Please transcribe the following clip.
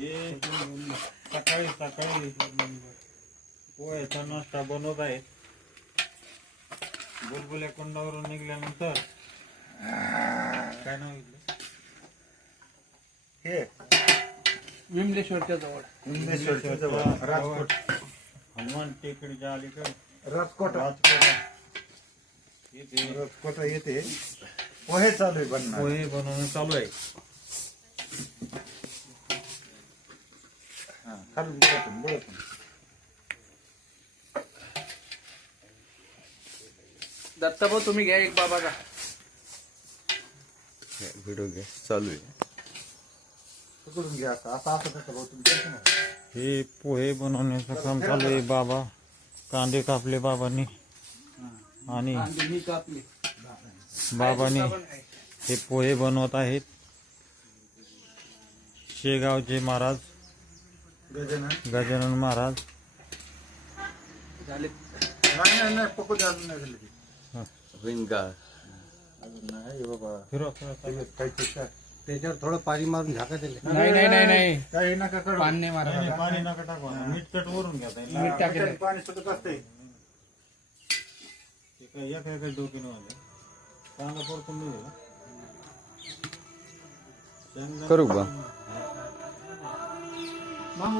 हे सकाळी सकाळी पोह्याचा नाश्ता बनवत आहे. बुलबुल्या कुंडावरून निघाल्यानंतर काय नाव घेतलं हे विमलेश्वरच्या जवळ विमलेश्वरच्या जवळ राजकोट हनुमान टेकडीच्या अलीकडे राजकोट इथे राजकोट येते पोहे चालू आहे बनणार. पोहे बनवणं चालू आहे. हा, खालून बोलतून दत्ताभाऊ तुम्ही घ्या एक बाबाचा. व्हिडिओ घ्या चालू आहे. पकडून घ्या आता आता असं कसं भाऊ तुम्ही करतो ना. हे पोहे बनवण्याचं काम चालू आहे. बाबा कांदे कापले बाबांनी आणि कांदे मी कापले. बाबांनी हे पोहे बनवत आहेत. शेगावचे महाराज गजानन महाराज. झाले नाही पकडू द्या, अजून नाही झालं ते. होईन का? अजून नाही बाबा फिरव फिरव चालू. त्याच्यावर थोडं पाणी मारून झाका दिले. नाही काही नका करू. पाणी नाही, मारा. नाही, पाणी नका टाकू. मीठ कट वरून घ्या ताई. मीठ टाकेल. मिठाने पाणी सुटत असते. ते काय एका एका डोक्यानं वाजलं. कांदा परतून नाही दिला. शेंगदाणा करू का? मग